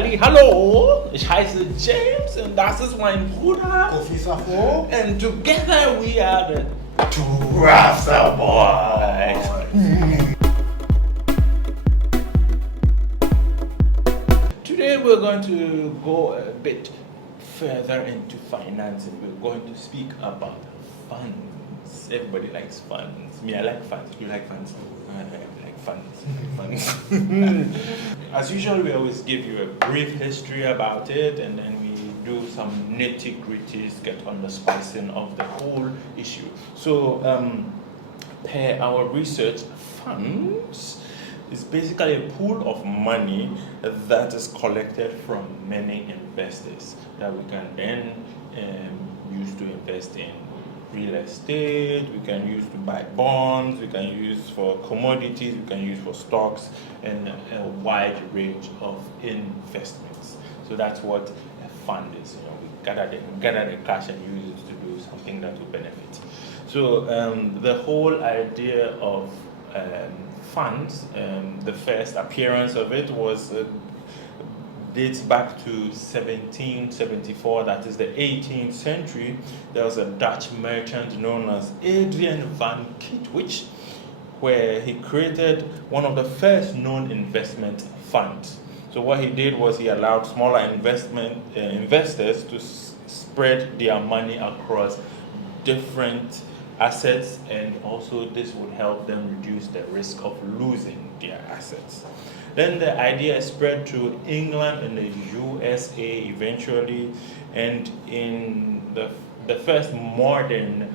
Hallo, ich heiße James und das ist mein Bruder. And together we are the Two Rasta Boys. Today we're going to go a bit further into finance. We're going to speak about funds. Everybody likes funds. Me, I like funds. You like funds? I like funds. As usual, we always give you a brief history about it, and then we do some nitty-gritties, get on the spicing of the whole issue. So, per our research, funds is basically a pool of money that is collected from many investors that we can then use to invest in real estate, we can use to buy bonds, we can use for commodities, we can use for stocks, and a wide range of investments. So that's what a fund is. You know, we gather the cash and use it to do something that will benefit. So the whole idea of funds, the first appearance of it was dates back to 1774, that is the 18th century. There was a Dutch merchant known as Adrian van Kitwich, where he created one of the first known investment funds. So what he did was he allowed smaller investors to spread their money across different assets, and also this would help them reduce the risk of losing their assets. Then the idea spread to England and the USA eventually, and in the first modern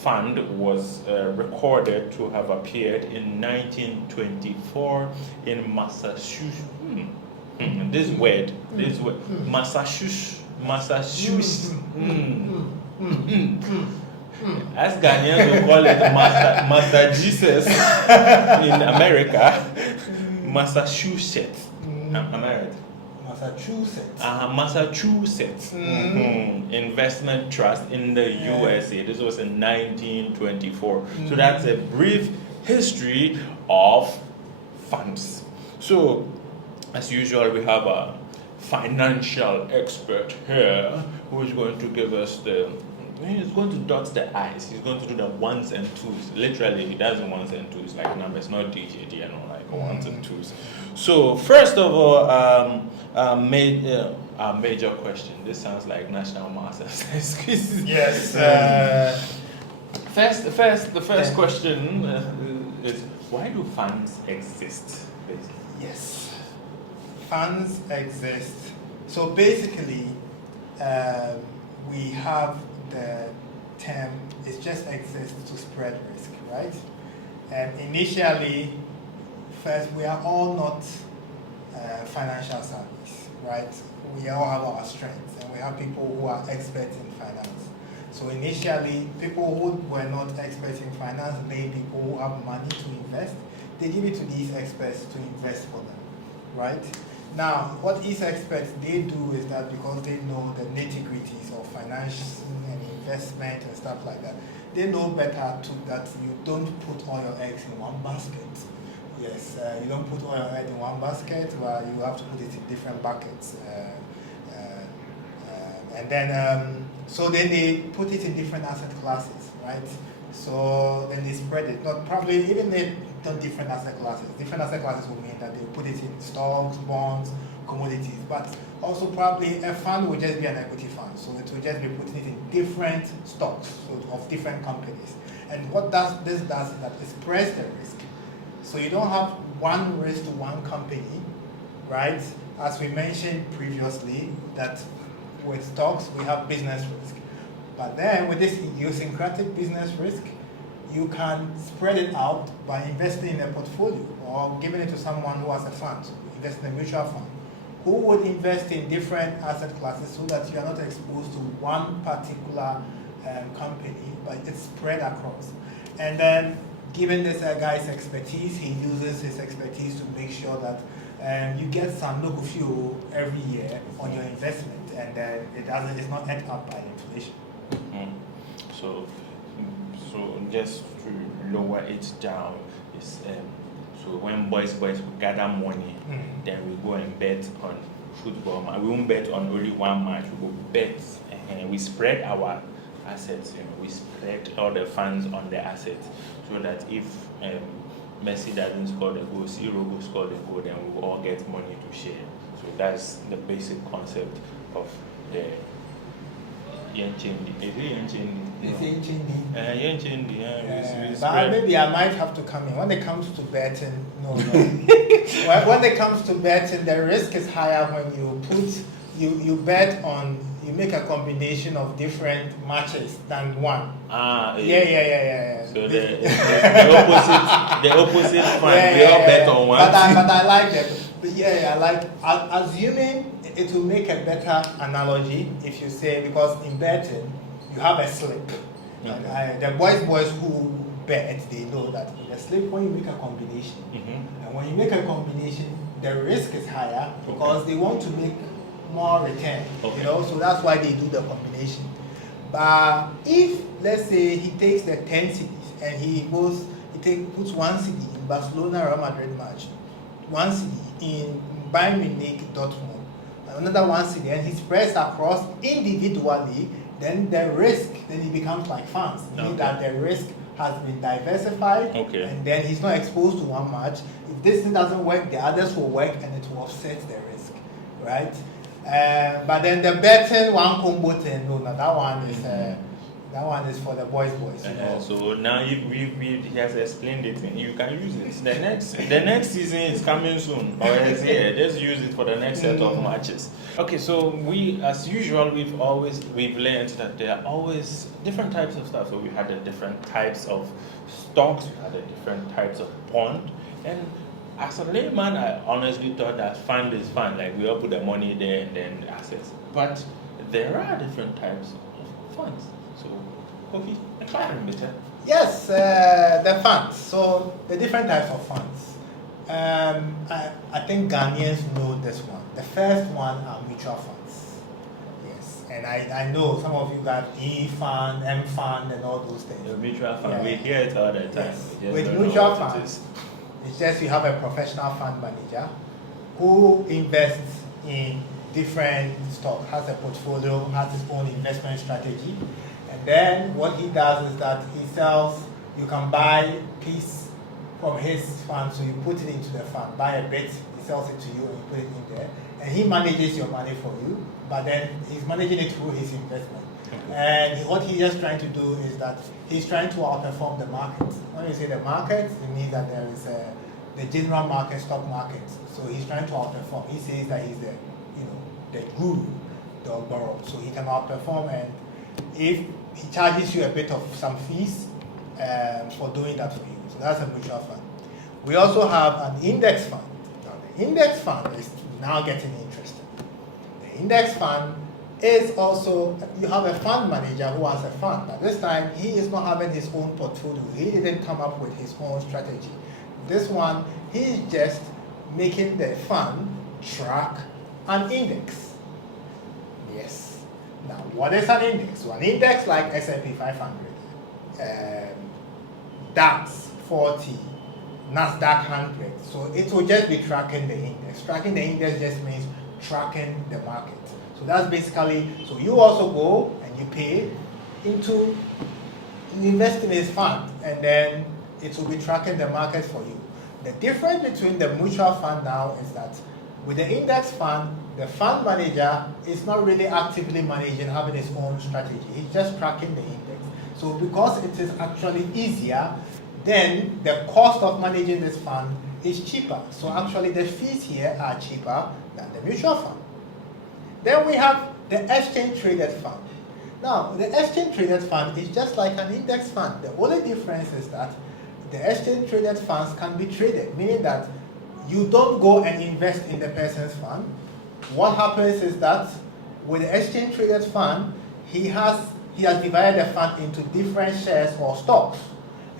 fund was recorded to have appeared in 1924 in Massachusetts. This word, Massachusetts. As Ghanaians will call it Master Jesus in America. Massachusetts. Am I right? Massachusetts. Investment Trust in the USA. This was in 1924. So that's a brief history of funds. So, as usual, we have a financial expert here who is going to give us he's going to dot the I's. He's going to do the ones and twos. Literally, he does ones and twos like numbers, not DJD, you know, like ones and twos. So, first of all, a major question. This sounds like national masters. Yes. The first question is, why do funds exist? Basically? Yes. Funds exist. So basically, we have the term, it just exists to spread risk, right? And initially, first, we are all not financial savvy, right? We all have our strengths, and we have people who are experts in finance. So initially, people who were not experts in finance, they people who have money to invest, they give it to these experts to invest for them, right? Now, what these experts, they do is that because they know the nitty-gritties of finance and investment and stuff like that, they know better that you don't put all your eggs in one basket. Yes, you don't put all your eggs in one basket, but you have to put it in different buckets. And then, so then they put it in different asset classes, right? So then they spread it. Not probably even they done different asset classes. Different asset classes will mean that they put it in stocks, bonds, commodities. But also probably a fund will just be an equity fund. So it will just be putting it in different stocks of different companies. And what this does is that it spreads the risk. So you don't have one risk to one company, right? As we mentioned previously, that with stocks we have business risk. But then with this idiosyncratic business risk, you can spread it out by investing in a portfolio or giving it to someone who has a fund, so invest in a mutual fund, who would invest in different asset classes so that you are not exposed to one particular company, but it's spread across. And then given this guy's expertise, he uses his expertise to make sure that you get some local fuel every year on your investment, and it's not ate up by inflation. So just to lower it down, is so So when boys will gather money, then we go and bet on football. We won't bet on only one match. We will bet, and we spread our assets. We spread all the funds on the assets, so that if Messi doesn't score the goal, Zero will score the goal, then we will all get money to share. So that's the basic concept of the Yenchendi. Is it Yenchendi? It's Yenchendi. Yenchendi, But maybe I might have to come in. When it comes to betting, no. when it comes to betting, the risk is higher when you bet on, you make a combination of different matches than one. Yeah. So the opposite fund, we all bet on one. But I like that. But I like, assuming it will make a better analogy if you say, because in betting, you have a slip. Okay. The boys who bet, they know that in a slip, when you make a combination, and when you make a combination, the risk is higher because they want to make more return. So that's why they do the combination. But if, let's say, he takes the 10 cities and puts 1 city in Barcelona Real Madrid match, 1 city in Bayern Munich Dortmund, another 1 city, and he spreads across individually, then the risk, then it becomes like funds, meaning that the risk has been diversified, and then he's not exposed to one match. If this thing doesn't work, the others will work, and it will offset the risk, right? But then the betting one combo thing, no, that one is for the boys. So now he has explained it, and you can use it. The next season is coming soon, or is here. Just use it for the next set of matches. Okay, so we, as usual, we've learned that there are always different types of stuff. So we had the different types of stocks, we had the different types of bond, and as a layman, I honestly thought that fund is fund, like we all put the money there and then assets. But there are different types of funds. So, Kofi, explain better. Yes, the funds. So the different types of funds. I think Ghanaians know this one. The first one are mutual funds. Yes, and I know some of you got E fund, M fund, and all those things. The mutual fund, we hear it all the time. Yes. With mutual funds, it's just you have a professional fund manager who invests in different stocks, has a portfolio, has his own investment strategy. And then what he does is that he sells, you can buy a piece from his fund, so you put it into the fund, buy a bit, he sells it to you and you put it in there. And he manages your money for you, but then he's managing it through his investment. And what he's just trying to do is that he's trying to outperform the market. When you say the market, it means that there is the general market, stock market. So he's trying to outperform. He says that he's the guru, the borrow. So he can outperform, and if he charges you a bit of some fees for doing that for you. So that's a mutual fund. We also have an index fund. Now the index fund is now getting interesting. The index fund is also, you have a fund manager who has a fund, but this time he is not having his own portfolio. He didn't come up with his own strategy. This one, he's just making the fund track an index. Yes. Now, what is an index? So an index like S&P 500, DAX 40, NASDAQ 100. So it will just be tracking the index. Tracking the index just means tracking the market. So that's basically, so you also go and you pay into, you invest in his fund, and then it will be tracking the market for you. The difference between the mutual fund now is that with the index fund, the fund manager is not really actively managing, having his own strategy. He's just tracking the index. So because it is actually easier, then the cost of managing this fund is cheaper. So actually the fees here are cheaper than the mutual fund. Then we have the exchange traded fund. Now, the exchange traded fund is just like an index fund. The only difference is that the exchange traded funds can be traded, meaning that you don't go and invest in the person's fund. What happens is that with the exchange traded fund, he has divided the fund into different shares or stocks,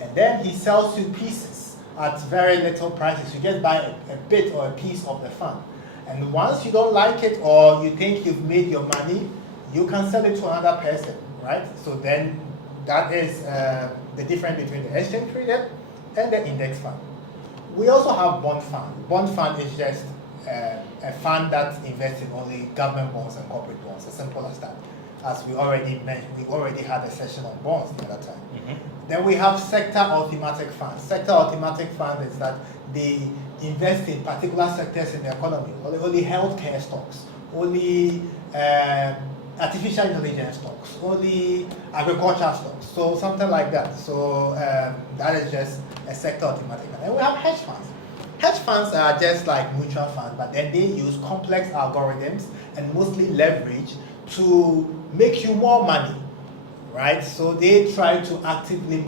and then he sells you pieces at very little prices. You just buy a bit or a piece of the fund. And once you don't like it or you think you've made your money, you can sell it to another person, right? So then that is the difference between the exchange traded and the index fund. we also have bond fund. Bond fund is just a fund that invests in only government bonds and corporate bonds, as simple as that. As we already mentioned, we already had a session on bonds the other time. Then we have sector or thematic funds. Sector or thematic fund is that they invest in particular sectors in the economy, only healthcare stocks, only artificial intelligence stocks, only agricultural stocks, so something like that. So that is just a sector or thematic fund. And we have hedge funds. Hedge funds are just like mutual funds, but then they use complex algorithms and mostly leverage to make you more money, right? So they try to actively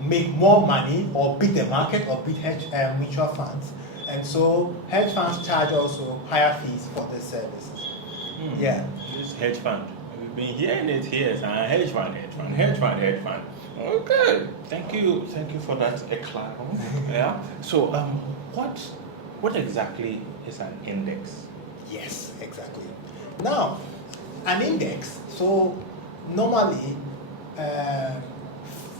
make more money or beat the market or beat mutual funds. And so hedge funds charge also higher fees for these services. Yeah. This hedge fund. We've been hearing it here. Hedge fund, hedge fund, hedge fund, hedge fund. Okay. Thank you for that eclair. Yeah. So what exactly is an index? Yes, exactly. Now, an index, so normally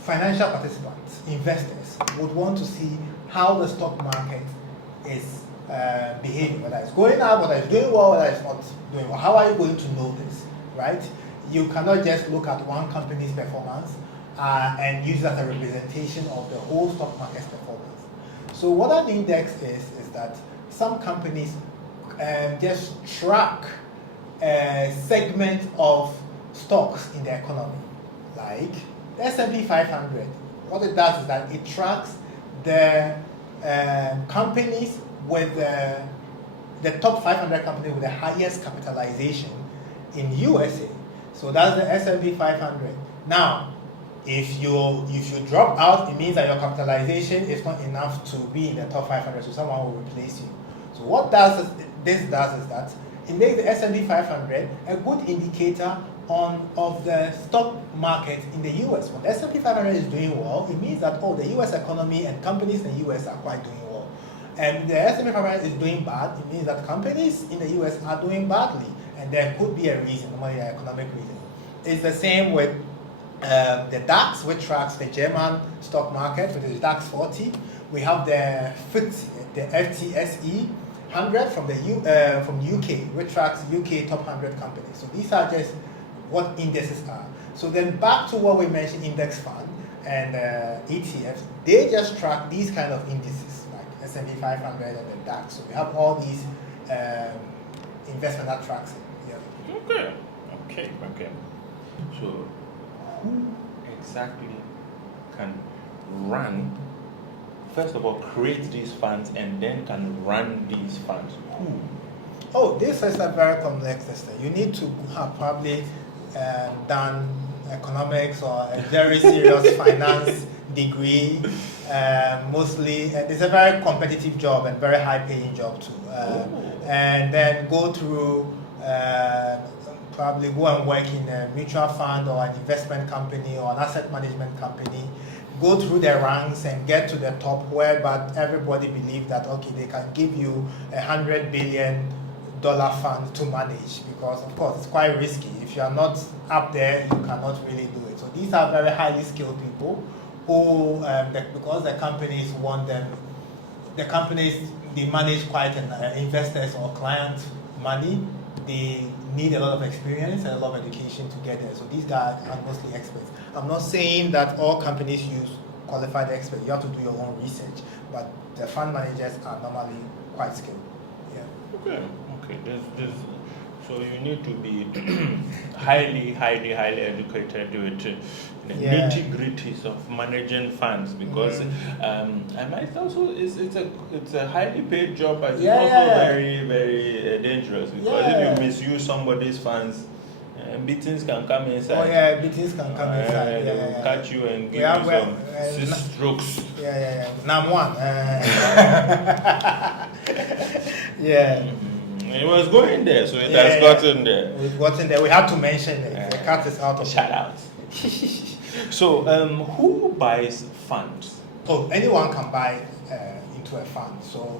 financial participants, investors, would want to see how the stock market is behaving, whether it's going up, whether it's doing well, whether it's not doing well. How are you going to know this, right? You cannot just look at one company's performance and use it as a representation of the whole stock market's performance. So what an index is that some companies just track a segment of stocks in the economy, like the S&P 500. What it does is that it tracks the companies with the top 500 companies with the highest capitalization in USA. So that's the S&P 500. Now, if you drop out, it means that your capitalization is not enough to be in the top 500, so someone will replace you. So what this does is that it makes the S&P 500 a good indicator of the stock market in the US. When the S&P 500 is doing well, it means that the US economy and companies in the US are quite doing well. And the S&P 500 is doing bad, it means that companies in the US are doing badly, and there could be a reason, normally an economic reason. It's the same with the DAX, which tracks the German stock market, which is DAX 40. We have the FTSE, the FTSE 100 from UK, which tracks UK top 100 companies. So these are just what indices are. So then back to what we mentioned, index fund and ETFs, they just track these kind of indices, like S&P 500 and the DAX. So we have all these investment that tracks it. Yeah. Okay. So who exactly can run, first of all, create these funds and then can run these funds? Who? Oh, this is a very complex system. You need to have probably done economics or a very serious finance degree. Mostly, it's a very competitive job and very high-paying job too. And then go through, probably go and work in a mutual fund or an investment company or an asset management company. Go through the ranks and get to the top where, but everybody believes that they can give you $100 billion fund to manage, because of course it's quite risky. If you are not up there, you cannot really do it. So these are very highly skilled people who, because the companies want them, the companies, they manage quite investors or client money. They need a lot of experience and a lot of education to get there. So these guys are mostly experts. I'm not saying that all companies use qualified experts. You have to do your own research, but the fund managers are normally quite skilled. Yeah. Okay. So you need to be highly educated with the nitty-gritties of managing funds, because I might also it's a highly paid job, but it's also very, very dangerous, because if you misuse somebody's funds, beatings can come inside. Beatings can come inside. They will catch you and give you some strokes. Number one. It was going there, so it has gotten there. We've gotten there. We have to mention it. The cat is out of shout out. So, who buys funds? Anyone can buy into a fund. So,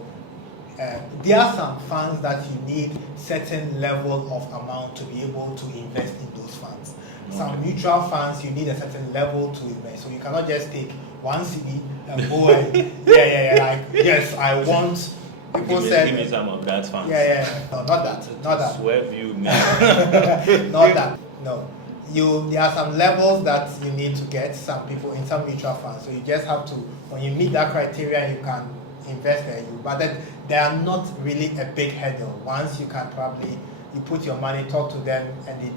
there are some funds that you need certain level of amount to be able to invest in those funds. Some mutual funds, you need a certain level to invest. So you cannot just take one CD and go and, like, yes, I want, people give me some of that funds. No, not that. Swerve you, man. Not that, no. There are some levels that you need to get some people in some mutual funds. So you just have to, when you meet that criteria, you can invest there. But then they are not really a big hurdle. Once you can probably, you put your money, talk to them, and you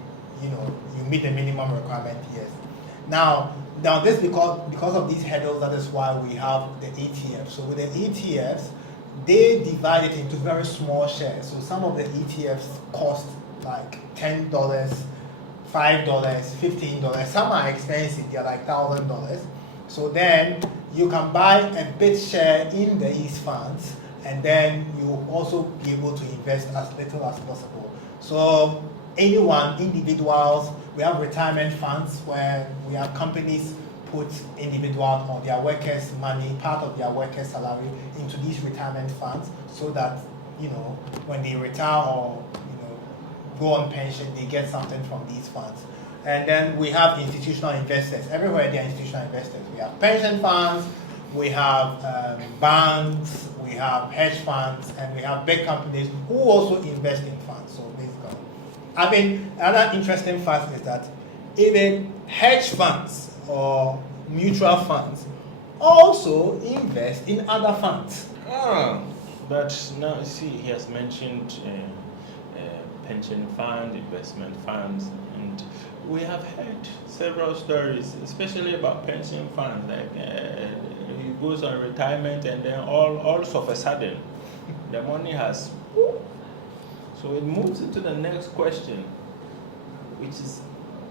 meet the minimum requirement, yes. Now this because of these hurdles, that is why we have the ETFs. So with the ETFs, they divide it into very small shares. So some of the ETFs cost like $10, $5, $15. Some are expensive, they're like $1,000. So then you can buy a bit share in these funds, and then you also be able to invest as little as possible. So individuals, we have retirement funds where we have companies put individuals or their workers' money, part of their workers' salary, into these retirement funds, so that when they retire or go on pension, they get something from these funds. And then we have institutional investors. Everywhere there are institutional investors. We have pension funds, we have banks, we have hedge funds, and we have big companies who also invest in funds. So basically, another interesting fact is that even hedge funds or mutual funds also invest in other funds. But now, see, he has mentioned pension fund, investment funds, and we have heard several stories, especially about pension funds. Like he goes on retirement, and then all of a sudden, the money has. So it moves into the next question, which is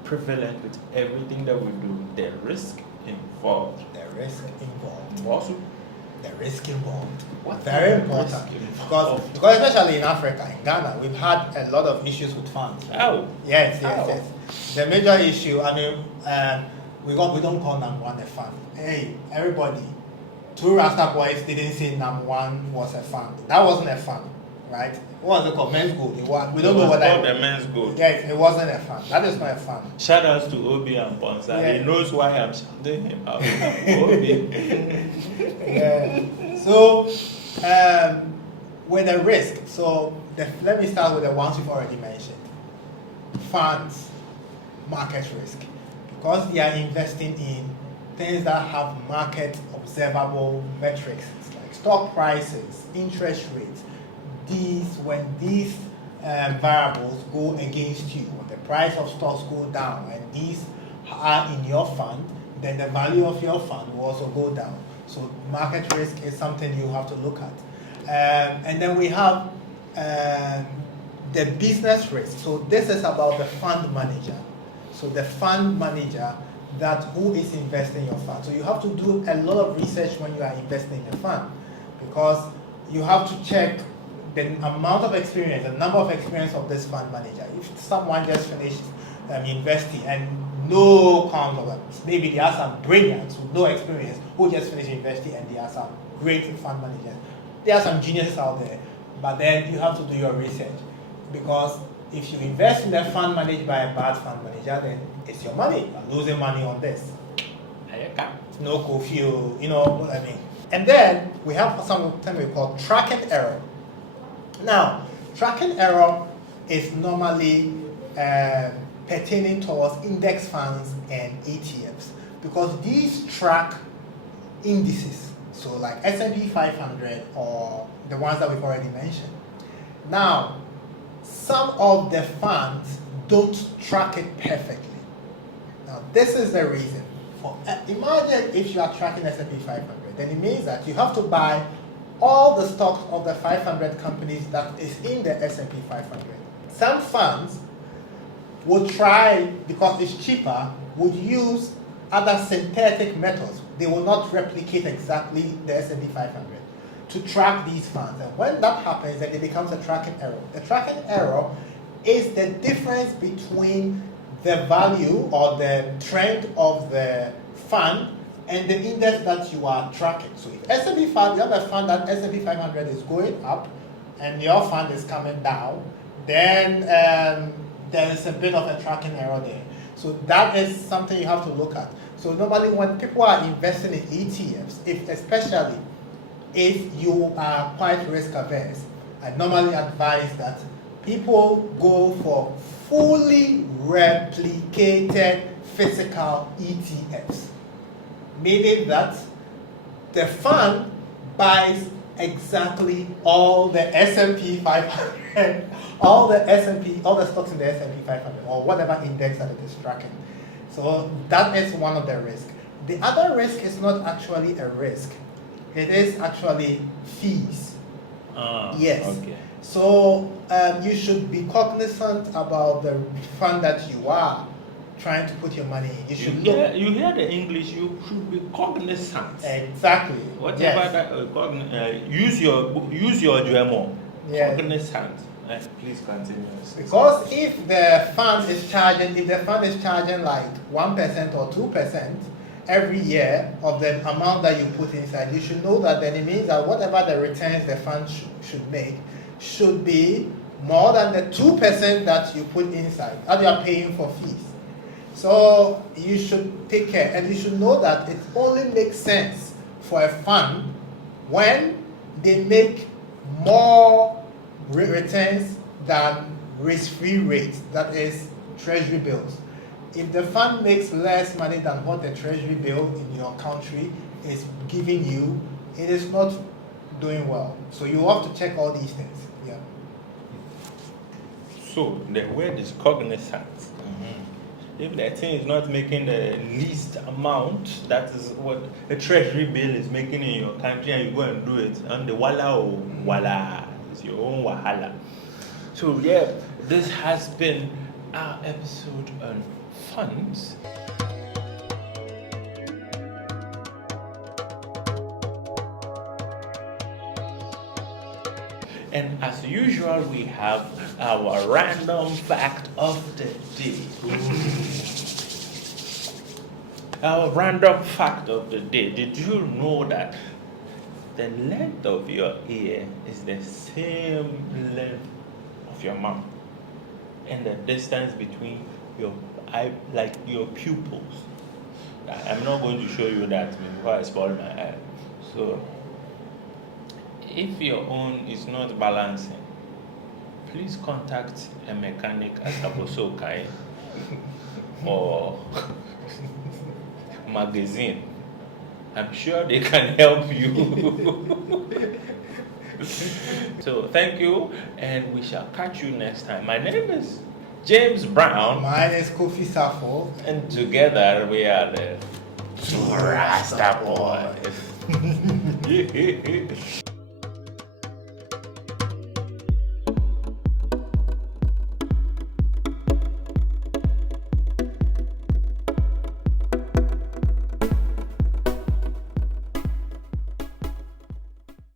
prevalent with everything that we do: the risk involved. The risk involved. Also, the risk involved. What very important, because especially in Africa, in Ghana, we've had a lot of issues with funds. Oh. Yes. The major issue, we don't call number one a fund. Hey, everybody, two Rasta boys didn't say number one was a fund. That wasn't a fund, right? What was it called? Men's gold. We don't know what that was. The men's gold. Yes, it wasn't a fund. That is not a fund. Shout out to Obi and Ponsa. Yeah. He knows why I'm shouting him out. Obi. Yeah. So, with the risk, let me start with the ones we've already mentioned. Funds, market risk. Because they are investing in things that have market observable metrics, like stock prices, interest rates. When these variables go against you, when the price of stocks go down, and these are in your fund, then the value of your fund will also go down. So market risk is something you have to look at. And then we have the business risk. So this is about the fund manager. So the fund manager who is investing in your fund. So you have to do a lot of research when you are investing in a fund, because you have to check the amount of experience, the number of experience of this fund manager. If someone just finished investing and no confidence, maybe there are some brilliants with no experience who just finished investing, and there are some great fund managers. There are some geniuses out there, but then you have to do your research, because if you invest in a fund managed by a bad fund manager, then it's your money. You're losing money on this. No coffee, you know what I mean. And then we have something we call tracking error. Now, tracking error is normally pertaining towards index funds and ETFs, because these track indices, so like S&P 500 or the ones that we've already mentioned. Now, some of the funds don't track it perfectly. Now, this is the reason. Imagine if you are tracking S&P 500, then it means that you have to buy all the stocks of the 500 companies that is in the S&P 500. Some funds would try, because it's cheaper, would use other synthetic methods. They will not replicate exactly the S&P 500 to track these funds. And when that happens, then it becomes a tracking error. The tracking error is the difference between the value or the trend of the fund and the index that you are tracking. So if S&P 500, you have a fund that S&P 500 is going up and your fund is coming down, then there is a bit of a tracking error there. So that is something you have to look at. So normally when people are investing in ETFs, especially if you are quite risk averse, I normally advise that people go for fully replicated physical ETFs, meaning that the fund buys exactly all the S&P 500, all the stocks in the S&P 500, or whatever index that it is tracking. So that is one of the risks. The other risk is not actually a risk. It is actually fees. Yes. Okay. So you should be cognizant about the fund that you are trying to put your money in. You should You hear the English. You should be cognizant. Exactly. Whatever Yes. that use your GMO. Yes. Cognizant. Please continue. Because if the fund is charging like 1% or 2% every year of the amount that you put inside, you should know that then it means that whatever the returns the fund should make should be more than the 2% that you put inside, that you are paying for fees. So you should take care, and you should know that it only makes sense for a fund when they make more returns than risk-free rates, that is treasury bills. If the fund makes less money than what the treasury bill in your country is giving you, it is not doing well. So you have to check all these things. Yeah. So the word is cognizant. If the thing is not making the least amount, that is what the treasury bill is making in your country, and you go and do it, and the wala, it's your own wahala. So yeah, this has been our episode on funds. And as usual, we have our random fact of the day. Our random fact of the day. Did you know that the length of your ear is the same length of your mouth? And the distance between your your pupils. I'm not going to show you that before I spoil my eye. So if your own is not balancing, please contact a mechanic at Kabosokai or magazine. I'm sure they can help you. So thank you, and we shall catch you next time. My name is James Brown. Mine is Kofi Safo. And together we are the Rasta Boys.